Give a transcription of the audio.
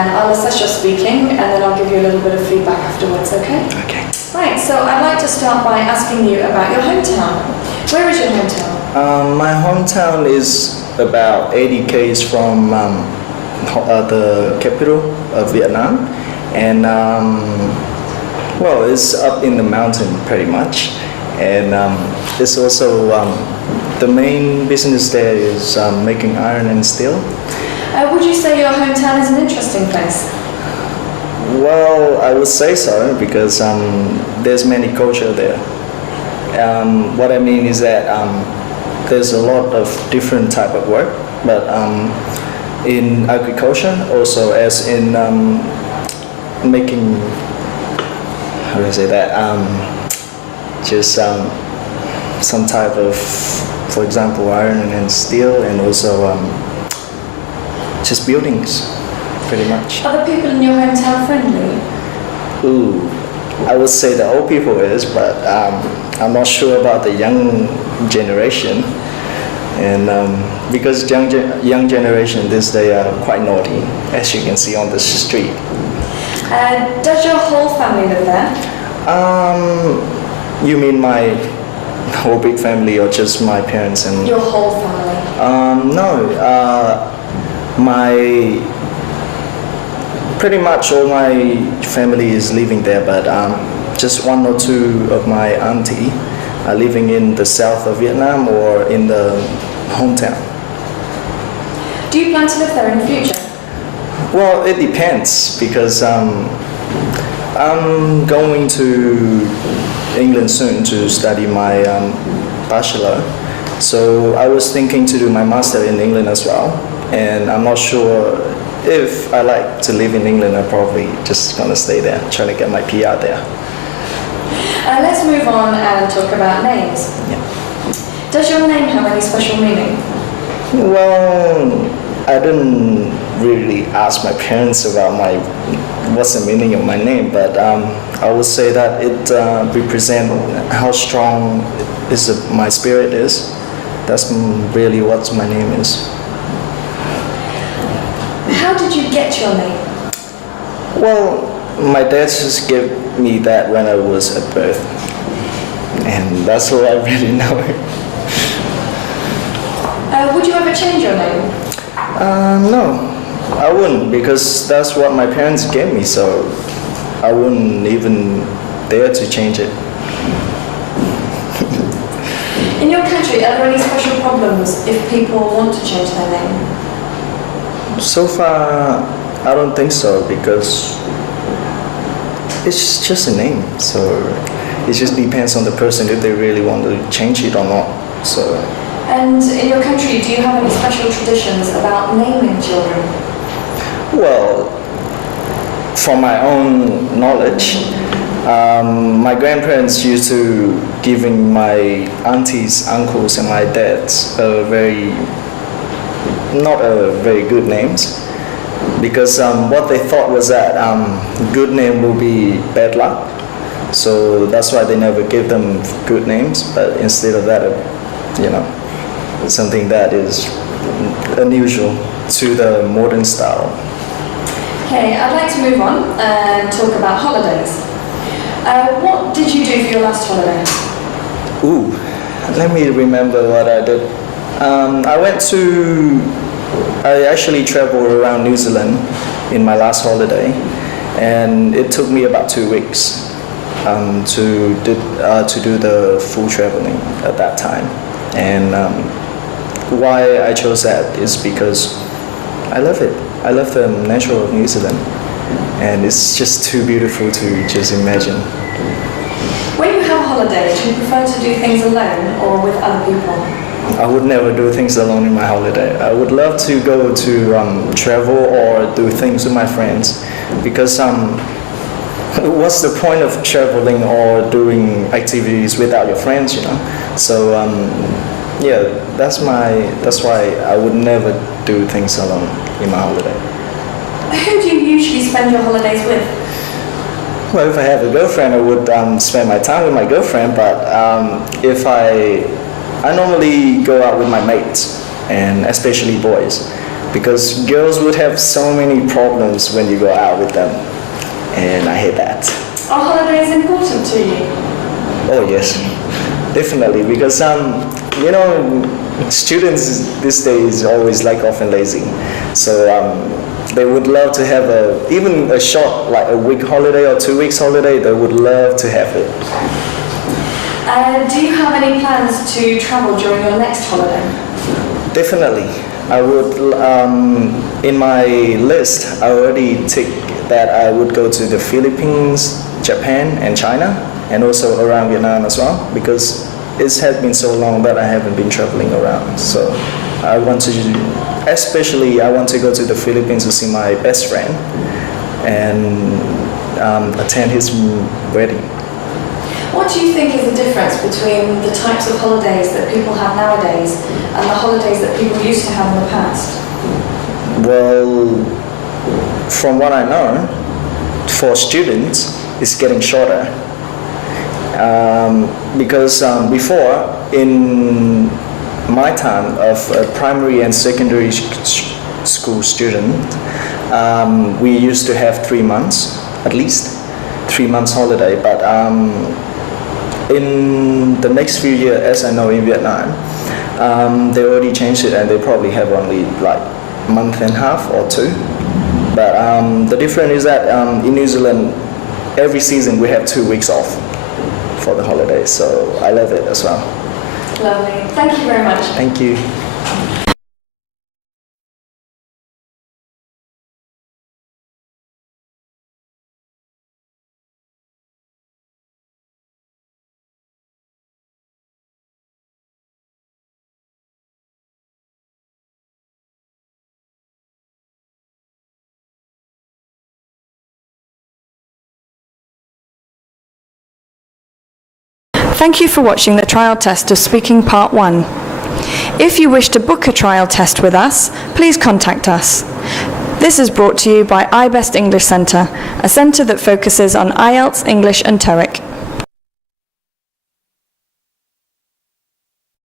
and I'll assess your speaking, and then I'll give you a little bit of feedback afterwards, okay? Okay. Right, so I'd like to start by asking you about your hometown. Where is your hometown? My hometown is about 80 km from the capital of Vietnam, and well, it's up in the mountain pretty much, and it's also the main business there is making iron and steel. Would you say your hometown is an interesting place? Well, I would say so because there's many culture there. What I mean is that there's a lot of different type of work, but in agriculture also as in making, how do I say that, just some type of, for example, iron and steel, and also just buildings, pretty much. Are the people in your hometown friendly? Ooh, I would say the old people is, but I'm not sure about the young generation. And because young generation this day are quite naughty, as you can see on the street. Does your whole family live there? You mean my whole big family or just my parents and? Your whole family? No, pretty much all my family is living there, but just one or two of my auntie are living in the south of Vietnam or in the hometown. Do you plan to live there in the future? Well, it depends because I'm going to England soon to study my bachelor. So I was thinking to do my master in England as well. And I'm not sure if I like to live in England. I'm probably just gonna stay there, trying to get my PR there. Let's move on and talk about names. Yeah. Does your name have any special meaning? Well, I didn't really ask my parents about what's the meaning of my name, but I would say that it represents how strong my spirit is. That's really what my name is. How did you get your name? Well, my dad just gave me that when I was at birth, and that's all I really know. Would you ever change your name? No, I wouldn't, because that's what my parents gave me, so I wouldn't even dare to change it. In your country, are there any special problems if people want to change their name? So far, I don't think so, because it's just a name, so it just depends on the person if they really want to change it or not. So. And in your country, do you have any special traditions about naming children? Well, from my own knowledge, my grandparents used to giving my aunties, uncles, and my dads not very good names, because what they thought was that good name will be bad luck, so that's why they never give them good names. But instead of that, something that is unusual to the modern style. Okay, I'd like to move on and talk about holidays. What did you do for your last holiday? Ooh, let me remember what I did. I actually traveled around New Zealand in my last holiday, and it took me about 2 weeks to do the full traveling at that time. And why I chose that is because I love it. I love the nature of New Zealand, and it's just too beautiful to just imagine. When you have a holiday, do you prefer to do things alone or with other people? I would never do things alone in my holiday. I would love to go to travel or do things with my friends, because what's the point of traveling or doing activities without your friends, So yeah, that's why I would never do things alone in my holiday. Who do you usually spend your holidays with? Well, if I have a girlfriend, I would spend my time with my girlfriend. But if I normally go out with my mates, and especially boys. because girls would have so many problems when you go out with them, and I hate that. Are holidays important to you? Oh yes, definitely, because students these days always like often lazy, so they would love to have even a short, like a week holiday or 2 weeks holiday. They would love to have it. Do you have any plans to travel during your next holiday? Definitely. I would, in my list, I already ticked that I would go to the Philippines, Japan, and China, and also around Vietnam as well, because it has been so long that I haven't been traveling around. So I want to, especially I want to go to the Philippines to see my best friend and attend his wedding. What do you think is the difference between the types of holidays that people have nowadays and the holidays that people used to have in the past? Well, from what I know, for students, it's getting shorter. Because before, in my time of a primary and secondary school student, we used to have 3 months, at least 3 months holiday. But in the next few years, as I know in Vietnam, they already changed it, and they probably have only like a month and a half or 2. But the difference is that in New Zealand, every season we have 2 weeks off for the holidays, so I love it as well. Lovely. Thank you very much. Thank you. Thank you for watching the trial test of Speaking Part 1. If you wish to book a trial test with us, please contact us. This is brought to you by iBest English Centre, a centre that focuses on IELTS, English and TOEIC.